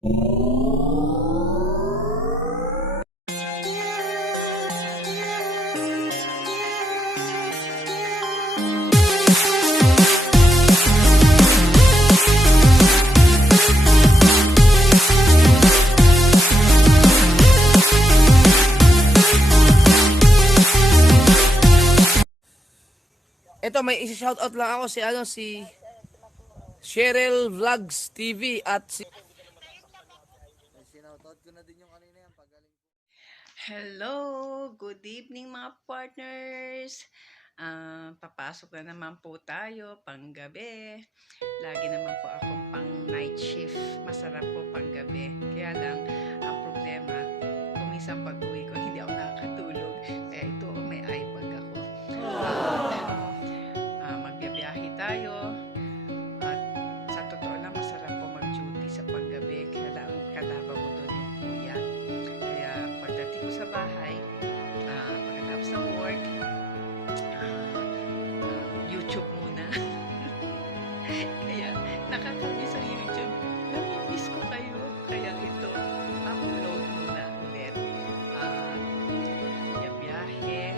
Ito, may isi-shoutout lang ako si Cheryl Vlogs TV at si Hello! Good evening mga partners! Papasok na naman po tayo panggabi. Lagi naman po akong pang night shift. Masarap po panggabi. Kaya lang, ang problema, kumisang pag-uwi ko, hindi ako nakakatulog. Kaya ito, may iPad ako. Magbibiyahe tayo. At sa totoo lang, masarap po mag-duty sa panggabi. Kaya lang, kalaban mo doon yung kuya. Kaya pagdating ko sa bahay, pagkatapos ng work, YouTube muna. Kaya nakakamiss ang YouTube. Namimiss ko kayo. Kaya ito, upload muna ulit. Biyahe.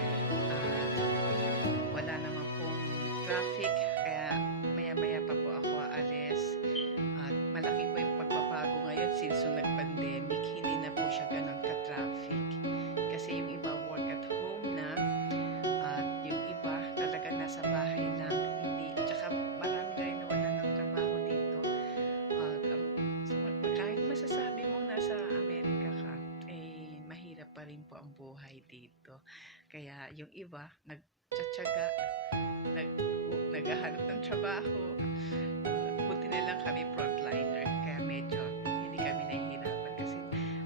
Wala naman pong traffic. Kaya maya-maya pa po ako aalis. At malaki po yung pagbabago ngayon since yung nag-pandemic. Hindi na po siya ganun ka-traffic. Kasi yung iba work at home na. At yung iba talaga nasa bahay lang. Hindi. Tsaka marami na rin wala ng trabaho dito. At kahit masasabi mo nasa Amerika ka, eh mahirap pa rin po ang buhay dito. Kaya yung iba nagtsatsaga, naghahanap ng trabaho. Buti na lang kami frontliner. Kaya medyo hindi kami nahihirapan kasi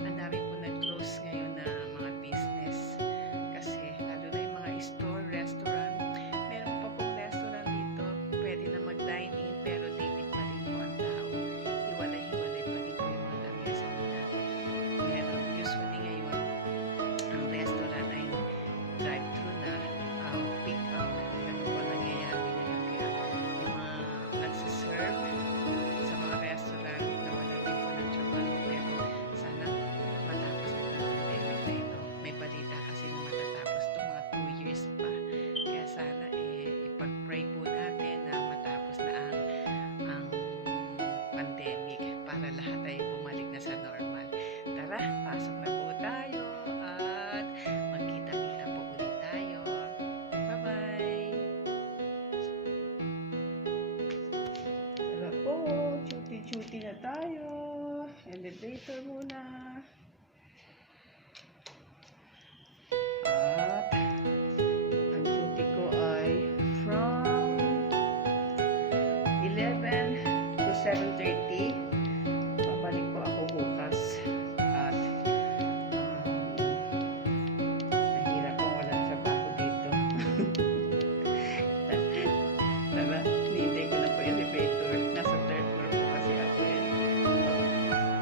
ang dami po nag-close ngayon na mga business. Kasi lalo na yung mga store, restaurant. Meron pa pong restaurant dito. Pwede na mag-dine-in pero limit pa rin po ang tao. Hiwalay-hiwalay pa rin po yung mga lamesa nila. Meron usually ngayon ang restaurant ay drive-thru na pick up. Ganun po nangyayari ngayon. Kaya yung mga nagsiserve sa mga restaurant nawalan din po ng trabaho. Pero sana matapos po ng pandemic na ito. May balita kasi na matatapos ito mga 2 years pa. Kaya sana ipag-pray po natin na matapos na ang pandemic para lahat ay bumalik na sa normal. Tara, pasok na po tayo at magkita-kita po ulit tayo. Bye-bye! Tara po, duty-duty na tayo. Elevator muna. At ang duty ko ay from 11 to 7:30. Babalik po ako bukas. At nahirap po walang trabaho dito. Tara, hinihintay ko na po elevator. Nasa third floor po kasi ako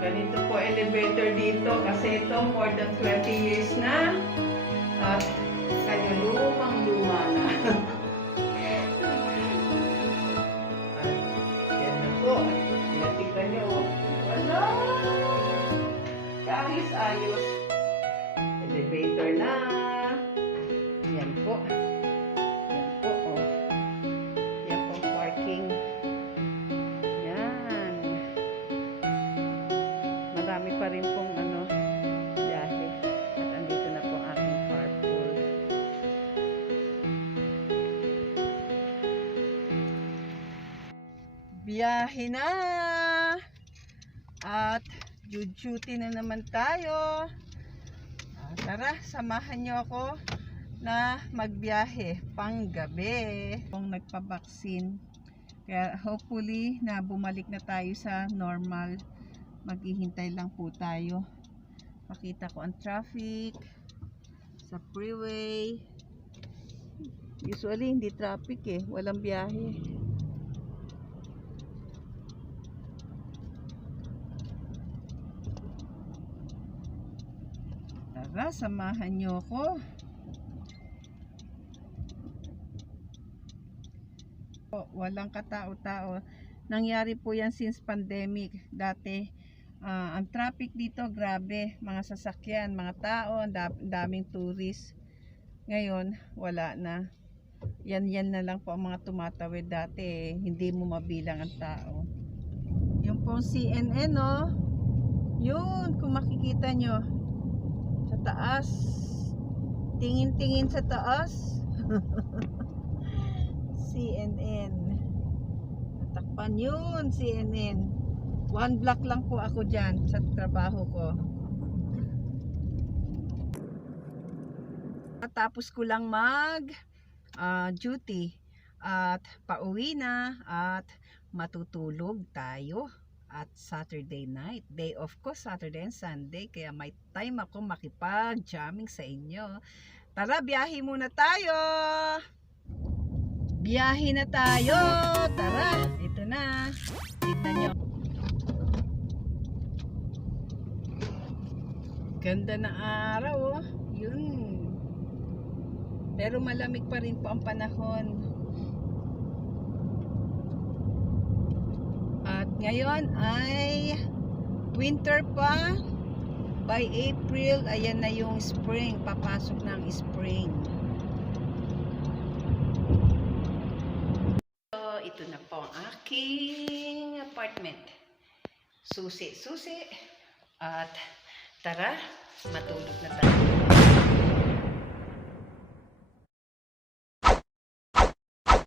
Ganito po elevator dito kasi ito more than 20 years na. At kanyo lumang-luma na. At yan na po. Tingnan nyo. Wala! Kaayos-ayos. Elevator na. Yan po. Yan po. Oh. Yan po parking. Yan. Marami pa rin pong biyahe. At andito na po ang ating carpool. Biyahe na! At duty na naman tayo. Tara, samahan nyo ako na magbiyahe panggabi. Kung nagpa-vaccine. Kaya hopefully na bumalik na tayo sa normal. Maghihintay lang po tayo. Pakita ko ang traffic sa freeway. Usually hindi traffic walang biyahe. Tara, samahan nyo ako. Walang katao-tao. Nangyari po yan since pandemic. Dati Ang traffic dito, grabe. Mga sasakyan, mga tao, daming tourist. Ngayon, wala na. Yan na lang po ang mga tumatawid dati. Hindi mo mabilang ang tao. Yung pong CNN, no? Yun, kung makikita nyo. Sa taas. Tingin-tingin sa taas. CNN. Natakpan yun, CNN. 1 block lang po ako dyan sa trabaho ko. Tapos ko lang mag duty at pauwi na at matutulog tayo at Saturday night. Day off ko, Saturday and Sunday. Kaya may time ako makipag-jamming sa inyo. Tara, biyahe muna tayo! Biyahe na tayo! Tara, ito na. Tignan nyo. Ganda na araw, oh. Yun. Pero malamig pa rin po ang panahon. At ngayon ay winter pa. By April, ayan na yung spring. Papasok na ang spring. So, ito na po ang aking apartment. Susi. At tara, matulog na tayo.